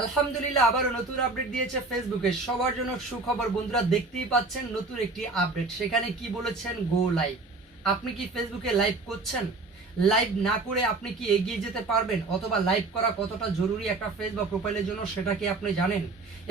আলহামদুলিল্লাহ, আবারও নতুন আপডেট দিয়েছে ফেসবুকে সবার জন্য সুখবর, বন্ধুরা দেখতেই পাচ্ছেন নতুন একটি আপডেট সেখানে কি বলেছেন? গো লাইভ আপনি কি ফেসবুকে লাইভ করছেন? লাইভ না করে আপনি কি এগিয়ে যেতে পারবেন? অথবা লাইভ করা কতটা জরুরি একটা ফেস বা প্রোফাইলের জন্য, সেটা কি আপনি জানেন?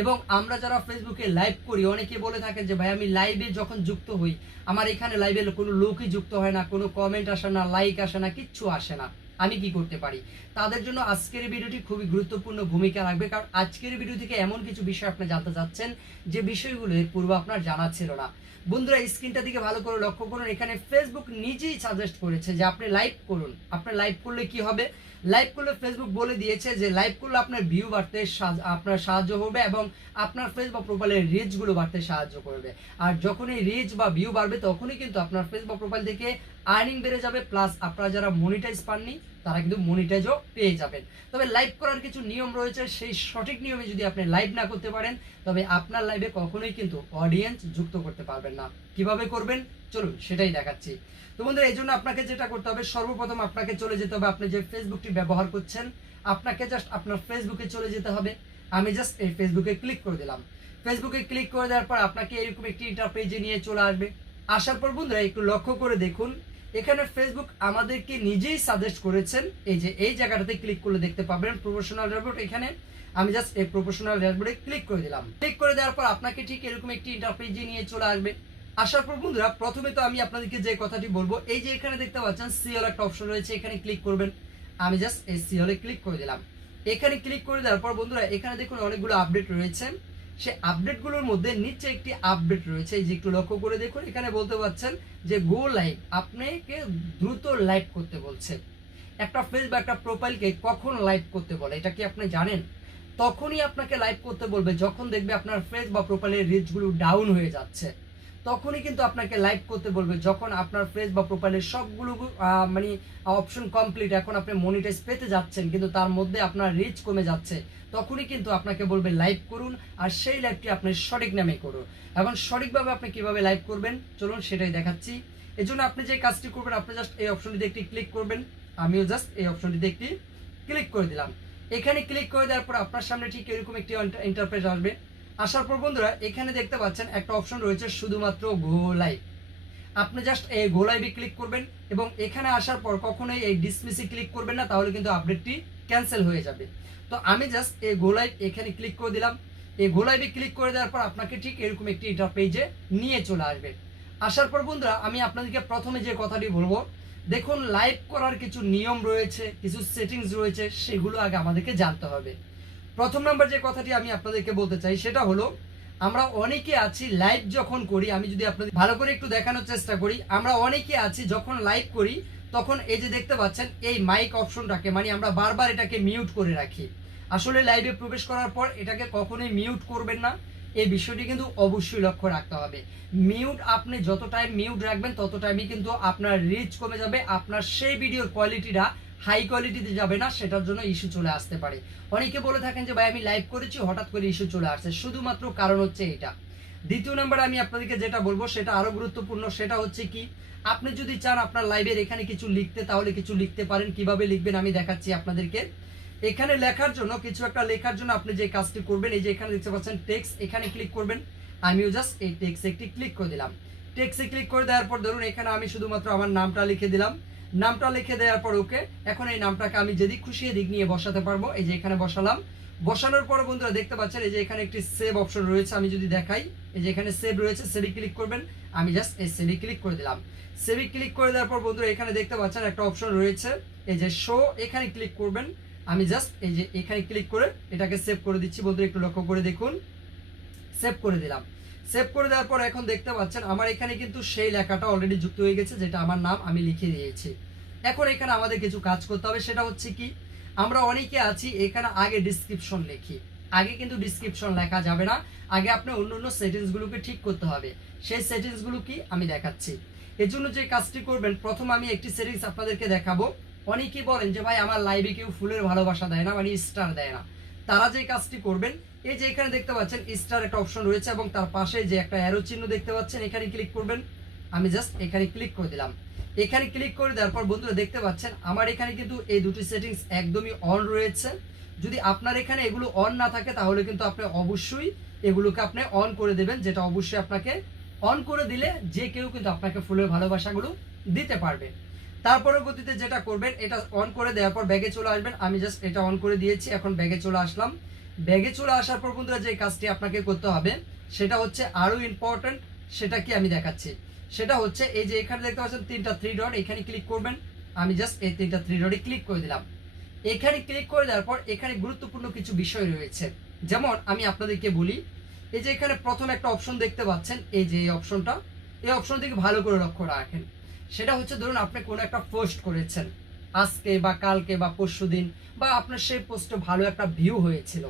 এবং আমরা যারা ফেসবুকে লাইভ করি, অনেকে বলে থাকেন যে, ভাই, আমি লাইভে যখন যুক্ত হই, আমার এখানে লাইভে কোনো লোকই যুক্ত হয় না, কোনো কমেন্ট আসে না লাইক আসে না, কিচ্ছু আসে না। আমি কি করতে পারি? তাদের জন্য আজকের ভিডিওটি খুবই গুরুত্বপূর্ণ ভূমিকা রাখবে। কারণ আজকের ভিডিও থেকে এমন কিছু বিষয় আপনি জানতে চাচ্ছেন যে বিষয়গুলো এর পূর্বে আপনার জানা ছিল না। বন্ধুরা স্ক্রিনটা দিকে ভালো করে লক্ষ্য করুন। এখানে ফেসবুক নিজেই সাজেস্ট করেছে যে আপনি লাইভ করুন। আপনি লাইভ করলে কি হবে? লাইভ করলে ফেসবুক বলে দিয়েছে যে লাইভ করলে আপনার ভিউ বাড়তে আপনার সাহায্য হবে এবং আপনার ফেসবুক প্রোফাইলের রিচগুলো বাড়তে সাহায্য করবে। আর যখনই রিচ বা ভিউ বাড়বে, তখনই কিন্তু আপনার ফেসবুক প্রোফাইল থেকে আর্নিং বেড়ে যাবে প্লাস আপনারা যারা মনিটাইজ পাননি, তারা কিন্তু মনিটাইজও পেয়ে যাবেন। তবে লাইভ করার কিছু নিয়ম রয়েছে, সেই সঠিক নিয়মে যদি আপনি লাইভ না করতে পারেন, তবে আপনার লাইভে কখনোই কিন্তু অডিয়েন্স যুক্ত করতে পারবেন না। কীভাবে করবেন? চলুন, সেটাই দেখাচ্ছি। তো বন্ধুরা, এই জন্য আপনাকে যেটা করতে হবে, সর্বপ্রথম আপনাকে চলে যেতে হবে, আপনি যে ফেসবুকটি ব্যবহার করছেন, আপনাকে জাস্ট আপনার ফেসবুকে চলে যেতে হবে। আমি জাস্ট এই ফেসবুকে ক্লিক করে দিলাম। ফেসবুকে ক্লিক করে দেওয়ার পর আপনাকে এরকম একটি ইন্টারপেজে নিয়ে চলে আসবে। আসার পর বন্ধুরা, একটু লক্ষ্য করে দেখুন এখানে ফেসবুক আমাদেরকে নিজেই সাজেস্ট করেছেন, এই যে এই জায়গাটাতে ক্লিক করলে দেখতে পাবেন প্রফেশনাল ড্যাশবোর্ড এখানে। আমি জাস্ট এই প্রফেশনাল ড্যাশবোর্ডে ক্লিক করে দিলাম। ক্লিক করে দেওয়ার পর আপনাকে ঠিক এরকম একটি ইন্টারপেজে নিয়ে চলে আসবে। আসার পর বন্ধুরা, প্রথমে তো আমি আপনাদেরকে যে কথাটি বলব, এই যে এখানে দেখতে পাচ্ছেন সিওল একটা অপশন রয়েছে, এখানে ক্লিক করবেন। আমি জাস্ট এই সিওলে ক্লিক করে দিলাম। এখানে ক্লিক করে দেওয়ার পর বন্ধুরা, এখানে দেখুন অনেকগুলো আপডেট রয়েছে। সে আপডেটগুলোর মধ্যে নিচে একটি আপডেট রয়েছে। যে একটু লক্ষ্য করে দেখুন, এখানে বলতে পারছেন যে গো লাইভ আপনাকে দ্রুত লাইভ করতে বলছে। একটা ফেস বা একটা প্রোফাইলকে কখন লাইভ করতে বলে, এটা কি আপনি জানেন? তখনই আপনাকে লাইভ করতে বলবে যখন দেখবে আপনার ফেস বা প্রোফাইলের রিচগুলো ডাউন হয়ে যাচ্ছে। তখনই কিন্তু আপনাকে লাইভ করতে বলবে যখন আপনার ফেস বা প্রোফাইলের সবগুলো মানে অপশন কমপ্লিট এখন আপনি মনিটাইজ পেতে যাচ্ছেন, কিন্তু তার মধ্যে আপনার রিচ কমে যাচ্ছে, তখনই কিন্তু আপনাকে বলবে লাইভ করুন আর সেই লাইভটি আপনি সঠিক নামে করুন। এখন সঠিকভাবে আপনি কীভাবে লাইভ করবেন? চলুন সেটাই দেখাচ্ছি। এই জন্য আপনি যে কাজটি করবেন, আপনি জাস্ট এই অপশনটিতে একটি ক্লিক করবেন। আমিও জাস্ট এই অপশনটিতে একটি ক্লিক করে দিলাম। এখানে ক্লিক করে দেওয়ার পর আপনার সামনে ঠিক এরকম একটি ইন্টারফেস আসবে। আসার পর বন্ধুরা, এখানে দেখতে পাচ্ছেন একটা অপশন রয়েছে শুধুমাত্র গো লাইভ আপনি জাস্ট এই গো লাইভে ক্লিক করবেন এবং এখানে আসার পর কখনোই এই ডিসমিসি ক্লিক করবেন না, তাহলে কিন্তু আপডেটটি ক্যান্সেল হয়ে যাবে। তো আমি জাস্ট এই গো লাইভ এখানে ক্লিক করে দিলাম। এই গো লাইভে ক্লিক করে দেওয়ার পর আপনাকে ঠিক এরকম একটি ইন্টারপেজে নিয়ে চলে আসবে। আসার পর বন্ধুরা, আমি আপনাদেরকে প্রথমে যে কথাটি বলব, দেখুন লাইভ করার কিছু নিয়ম রয়েছে, কিছু সেটিংস রয়েছে, সেগুলো আগে আমাদেরকে জানতে হবে। প্রথম নাম্বার যে কথাটি আমি আপনাদেরকে বলতে চাই, সেটা হলো, আমরা অনেকে আছি লাইভ যখন করি, আমি যদি আপনাদের ভালো করে একটু দেখানোর চেষ্টা করি, আমরা অনেকে আছি যখন লাইভ করি, তখন এই যে দেখতে পাচ্ছেন, এই মাইক অপশনটাকে মানে আমরা বারবার এটাকে মিউট করে রাখি। আসলে লাইভে প্রবেশ করার পর এটাকে কখনোই মিউট করবেন না। এই বিষয়টি কিন্তু অবশ্যই লক্ষ্য রাখতে হবে। মিউট আপনি যত টাইম মিউট রাখবেন, তত টাইমই কিন্তু আপনার রিচ কমে যাবে, আপনার সেই ভিডিওর কোয়ালিটিটা হাই কোয়ালিটিতে যাবে না, সেটার জন্য ইস্যু চলে আসতে পারে। অনেকে বলে থাকেন যে, ভাই, আমি লাইভ করেছি, হঠাৎ করে ইস্যু চলে আসছে। শুধুমাত্র কারণ হচ্ছে এটা। দ্বিতীয় নাম্বার আমি আপনাদেরকে যেটা বলব, সেটা আরও গুরুত্বপূর্ণ, সেটা হচ্ছে কি, আপনি যদি চান আপনার লাইভের এখানে কিছু লিখতে, তাহলে কিছু লিখতে পারেন। কীভাবে লিখবেন আমি দেখাচ্ছি আপনাদেরকে। এখানে লেখার জন্য, কিছু একটা লেখার জন্য আপনি যে কাজটি করবেন, এই যে এখানে দেখতে পাচ্ছেন টেক্স এখানে ক্লিক করবেন। আমিও জাস্ট এই টেক্সে একটি ক্লিক করে দিলাম। টেক্সে ক্লিক করে দেওয়ার পর ধরুন, এখানে আমি শুধুমাত্র আমার নামটা লিখে দিলাম। নামটা লিখে দেওয়ার পর ওকে এখন এই নামটাকে আমি যেদিক খুশি এদিক নিয়ে বসাতে পারব। এই যে এখানে বসালাম। বসানোর পর বন্ধুরা দেখতে পাচ্ছেন, এই যে এখানে একটি সেভ অপশন রয়েছে, আমি যদি দেখাই। এই যে এখানে সেভ রয়েছে সেভে ক্লিক করবেন। আমি জাস্ট এই সেভে ক্লিক করে দিলাম। সেভে ক্লিক করে দেওয়ার পর বন্ধুরা এখানে দেখতে পাচ্ছেন একটা অপশন রয়েছে। এই যে শো এখানে ক্লিক করবেন। আমি জাস্ট এই যে এখানে ক্লিক করে এটাকে সেভ করে দিচ্ছি। বন্ধুরা একটু লক্ষ্য করে দেখুন। সেভ করে দিলাম। সেভ করে দেওয়ার পর এখন দেখতে পাচ্ছেন আমার এখানে কিন্তু সেই লেখাটা অলরেডি যুক্ত হয়ে গেছে, যেটা আমার নাম আমি লিখে দিয়েছি। এখন এখানে আমাদের কিছু কাজ করতে হবে, সেটা হচ্ছে কি, আমরা অনেকে আছি, এখানে আগে ডিসক্রিপশন লিখি। আগে কিন্তু ডিসক্রিপশন লেখা যাবে না, আগে আপনার অন্য অন্য সেটিংসগুলোকে ঠিক করতে হবে। সেই সেটিংসগুলো কি, আমি দেখাচ্ছি। এর জন্য যে কাজটি করবেন, প্রথম আমি একটি সেটিংস আপনাদেরকে দেখাবো। অনেকেই বলেন যে ভাই, আমার লাইভে কেউ ফুলের ভালোবাসা দেয় না মানে স্টার দেয় না। তারা যে কাজটি করবেন এই যে এখানে দেখতে পাচ্ছেন স্টার একটা অপশন রয়েছে এবং তার পাশে যে একটা অ্যারো চিহ্ন দেখতে পাচ্ছেন, এখানে ক্লিক করবেন। আমি জাস্ট এখানে ক্লিক করে দিলাম। এখানে ক্লিক করে দেওয়ার পর বন্ধুরা দেখতে পাচ্ছেন, আমার এখানে কিন্তু এই দুটি সেটিংস একদমই অন রয়েছে। যদি আপনার এখানে এগুলো অন না থাকে, তাহলে কিন্তু আপনি অবশ্যই এগুলোকে আপনি অন করে দেবেন, যেটা অবশ্যই আপনাকে অন করে দিলে যে কেউ কিন্তু আপনাকে ফুলের ভালোবাসাগুলো দিতে পারবে। তার পরবর্তীতে যেটা করবেন, এটা অন করে দেওয়ার পর ব্যাগে চলে আসবেন। আমি জাস্ট এটা অন করে দিয়েছি, এখন ব্যাগে চলে আসলাম। ব্যাগে চলে আসার পর বন্ধুরা যে কাজটি আপনাকে করতে হবে, সেটা হচ্ছে আরও ইম্পর্ট্যান্ট সেটা কি আমি দেখাচ্ছি। সেটা হচ্ছে এই যে এখানে দেখতে পাচ্ছেন তিনটা থ্রি ডট এখানে ক্লিক করবেন। আমি জাস্ট এই তিনটা থ্রি ডটে ক্লিক করে দিলাম। এখানে ক্লিক করে দেওয়ার পর এখানে গুরুত্বপূর্ণ কিছু বিষয় রয়েছে। যেমন আমি আপনাদেরকে বলি, এই যে এখানে প্রথম একটা অপশন দেখতে পাচ্ছেন, এই যে এই অপশনটা এই অপশন থেকে ভালো করে লক্ষ্য রাখেন। সেটা হচ্ছে ধরুন আপনি কোনো একটা পোস্ট করেছেন। আজকে বা কালকে বা পরশু দিন বা আপনার সেই পোস্টে ভালো একটা ভিউ হয়েছিল।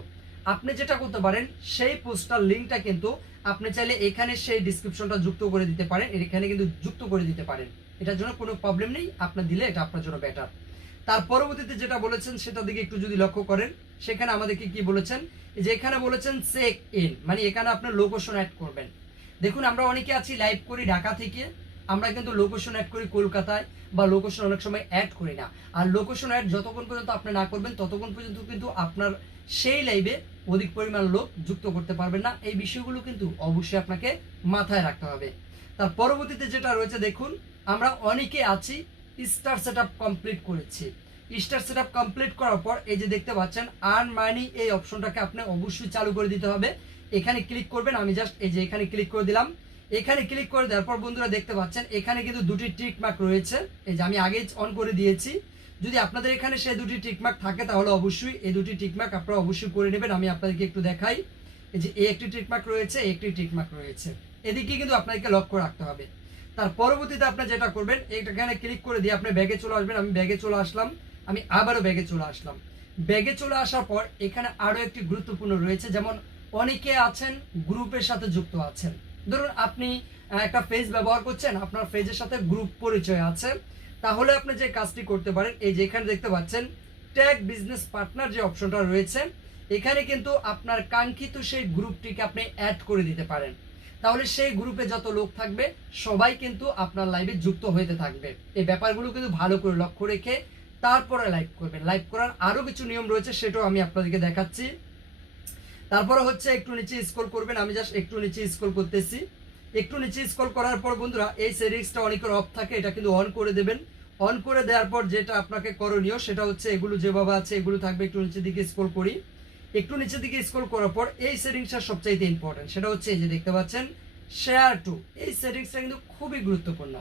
আপনি যেটা করতে পারেন, সেই পোস্টটার লিঙ্কটা কিন্তু আপনি চাইলে এখানে সেই ডিসক্রিপশনটা যুক্ত করে দিতে পারেন, এখানে কিন্তু যুক্ত করে দিতে পারেন। এটার জন্য কোনো প্রবলেম নেই আপনার দিলে এটা আপনার জন্য বেটার তার পরবর্তীতে যেটা বলেছেন সেটা দিকে একটু যদি লক্ষ্য করেন, সেখানে আমাদেরকে কি বলেছেন? যে এখানে বলেছেন চেক ইন মানে এখানে আপনার লোকেশন অ্যাড করবেন। দেখুন, আমরা অনেকে আছি লাইভ করি ঢাকা থেকে। আমরা কিন্তু লোকেশন অ্যাড করি কলকাতায় বা লোকেশন অনেক সময় অ্যাড করি না। আর লোকেশন অ্যাড যতক্ষণ পর্যন্ত আপনি না করবেন, ততক্ষণ পর্যন্ত কিন্তু আপনার সেই লাইভে অধিক পরিমাণ লোক যুক্ত করতে পারবেন না। এই বিষয়গুলো কিন্তু অবশ্যই আপনাকে মাথায় রাখতে হবে। তার পরবর্তীতে যেটা রয়েছে, দেখুন, আমরা অনেকে আছি স্টার সেট কমপ্লিট করেছি। স্টার সেট কমপ্লিট করার পর এই যে দেখতে পাচ্ছেন আর্ন মানি এই অপশনটাকে আপনি অবশ্যই চালু করে দিতে হবে। এখানে ক্লিক করবেন, আমি জাস্ট এই যে এখানে ক্লিক করে দিলাম। এখানে ক্লিক করে দেওয়ার পর বন্ধুরা দেখতে পাচ্ছেন, এখানে কিন্তু দুটি টিকমার্ক রয়েছে। এই যে আমি আগে অন করে দিয়েছি। যদি আপনাদের এখানে সেই দুটি টিকমার্ক থাকে, তাহলে অবশ্যই এই দুটি টিকমার্ক আপনারা অবশ্যই করে নেবেন। আমি আপনাদেরকে একটু দেখাই। এই যে এই একটি টিকমার্ক রয়েছে একটি টিকমার্ক রয়েছে। এদিকে কিন্তু আপনাদেরকে লক্ষ্য রাখতে হবে। তার পরবর্তীতে আপনি যেটা করবেন, এখানে ক্লিক করে দিয়ে আপনি ব্যাগে চলে আসবেন। আমি ব্যাগে চলে আসলাম। আমি আবারও ব্যাগে চলে আসলাম। ব্যাগে চলে আসার পর এখানে আরও একটি গুরুত্বপূর্ণ রয়েছে, যেমন অনেকে আছেন গ্রুপের সাথে যুক্ত আছেন। ধরুন আপনি একটা পেজ ব্যবহার করছেন, আপনার পেজের সাথে গ্রুপ পরিচয় আছে, তাহলে আপনি যে কাজটি করতে পারেন, এই যে এখানে দেখতে পাচ্ছেন ট্যাগ বিজনেস পার্টনার যে অপশনটা রয়েছে, এখানে কিন্তু আপনার কাঙ্ক্ষিত সেই গ্রুপটিকে আপনি অ্যাড করে দিতে পারেন। তাহলে সেই গ্রুপে যত লোক থাকবে, সবাই কিন্তু আপনার লাইভে যুক্ত হইতে থাকবে। এই ব্যাপারগুলো কিন্তু ভালো করে লক্ষ্য রেখে তারপরে লাইভ করবেন। লাইভ করার আরও কিছু নিয়ম রয়েছে, সেটাও আমি আপনাদেরকে দেখাচ্ছি। তারপরে হচ্ছে একটু নিচে স্ক্রল করবেন, আমি জাস্ট একটু নিচে স্ক্রল করতেছি। একটু নিচে স্ক্রল করার পর বন্ধুরা, এই সেটিংসটা অনেকের অফ থাকে, এটা কিন্তু অন করে দেবেন। অন করে দেওয়ার পর যেটা আপনাকে করণীয়, সেটা হচ্ছে এগুলো যেভাবে আছে, এগুলো থাকবে একটু নিচের দিকে স্ক্রল করি। একটু নিচের দিকে স্ক্রল করার পর এই সেটিংসটা সবচাইতে ইম্পর্টেন্ট সেটা হচ্ছে এই যে দেখতে পাচ্ছেন শেয়ার টু এই সেটিংসটা কিন্তু খুবই গুরুত্বপূর্ণ।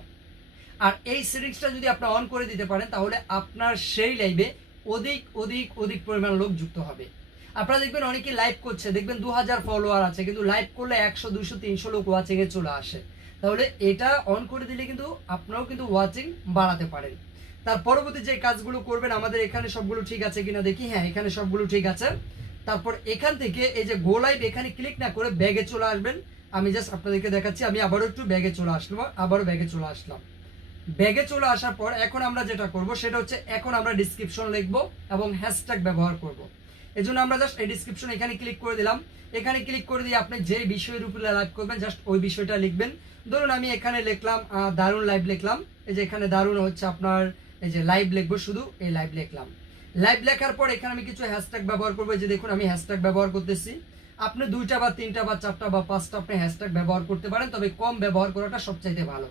আর এই সেটিংসটা যদি আপনি অন করে দিতে পারেন, তাহলে আপনার সেই লাইভে অধিক অধিক অধিক পরিমাণ লোক যুক্ত হবে। আপনারা দেখবেন অনেকে লাইভ করছে, দেখবেন দু হাজার ফলোয়ার আছে, কিন্তু লাইভ করলে একশো দুশো তিনশো লোক ওয়াচিং এ চলে আসে। তাহলে এটা অন করে দিলে কিন্তু আপনারাও কিন্তু ওয়াচিং বাড়াতে পারেন। তার পরবর্তী যে কাজগুলো করবেন, আমাদের এখানে সবগুলো ঠিক আছে কিনা দেখি? হ্যাঁ এখানে সবগুলো ঠিক আছে। তারপর এখান থেকে এই যে গো লাইভ এখানে ক্লিক না করে ব্যাগে চলে আসবেন। আমি জাস্ট আপনাদেরকে দেখাচ্ছি, আমি আবারও একটু ব্যাগে চলে আসলাম, আবারও ব্যাগে চলে আসলাম। ব্যাগে চলে আসার পর এখন আমরা যেটা করব, সেটা হচ্ছে এখন আমরা ডিসক্রিপশন লিখব এবং হ্যাশট্যাগ ব্যবহার করব। এই জন্য আমরা জাস্ট এই ডিসক্রিপশন এখানে ক্লিক করে দিলাম। এখানে ক্লিক করে দিয়ে আপনি যে বিষয়ের উপরে লাইভ করবেন জাস্ট ওই বিষয়টা লিখবেন। ধরুন আমি এখানে লিখলাম দারুণ লাইভ লিখলাম। এই যে এখানে দারুণ হচ্ছে আপনার, এই যে লাইভ লিখব, শুধু এই লাইভ লিখলাম। লাইভ লেখার পর এখানে আমি কিছু হ্যাশট্যাগ ব্যবহার করব। যে দেখুন, আমি হ্যাশট্যাগ ব্যবহার করতেছি। আপনি দুইটা বা তিনটা বা চারটা বা পাঁচটা আপনি হ্যাশট্যাগ ব্যবহার করতে পারেন, তবে কম ব্যবহার করাটা সবচাইতে ভালো।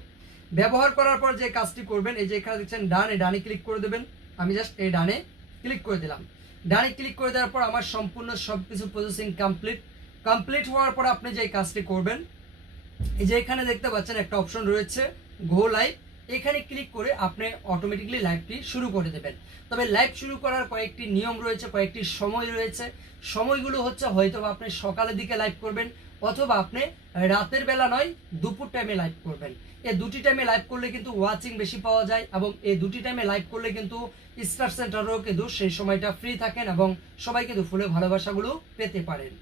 ব্যবহার করার পর যে কাজটি করবেন, এই যে এখানে দেখছেন ডানে ডানে ক্লিক করে দেবেন। আমি জাস্ট এই ডানে ক্লিক করে দিলাম। ডানে ক্লিক করে দেওয়ার পর আমার সম্পূর্ণ সব কিছু প্রসেসিং কমপ্লিট কমপ্লিট হওয়ার পর আপনি যে কাজটি করবেন, এই যে এখানে দেখতে পাচ্ছেন একটা অপশন রয়েছে গো লাইভ এখানে ক্লিক করে আপনি অটোমেটিকলি লাইভটি শুরু করে দেবেন। তবে লাইভ শুরু করার কয়েকটি নিয়ম রয়েছে, কয়েকটি সময় রয়েছে। সময়গুলো হচ্ছে হয়তো আপনি সকালের দিকে লাইভ করবেন অথবা আপনি রাতের বেলা নয়, দুপুর টাইমে লাইভ করবেন। এই দুটি টাইমে লাইভ করলে কিন্তু ওয়াচিং বেশি পাওয়া যায় এবং এই দুটি টাইমে লাইভ করলে কিন্তু স্টার সেন্টারও কিন্তু সেই সময়টা ফ্রি থাকেন এবং সবাই কিন্তু ফুলে ভালোবাসাগুলো পেতে পারেন।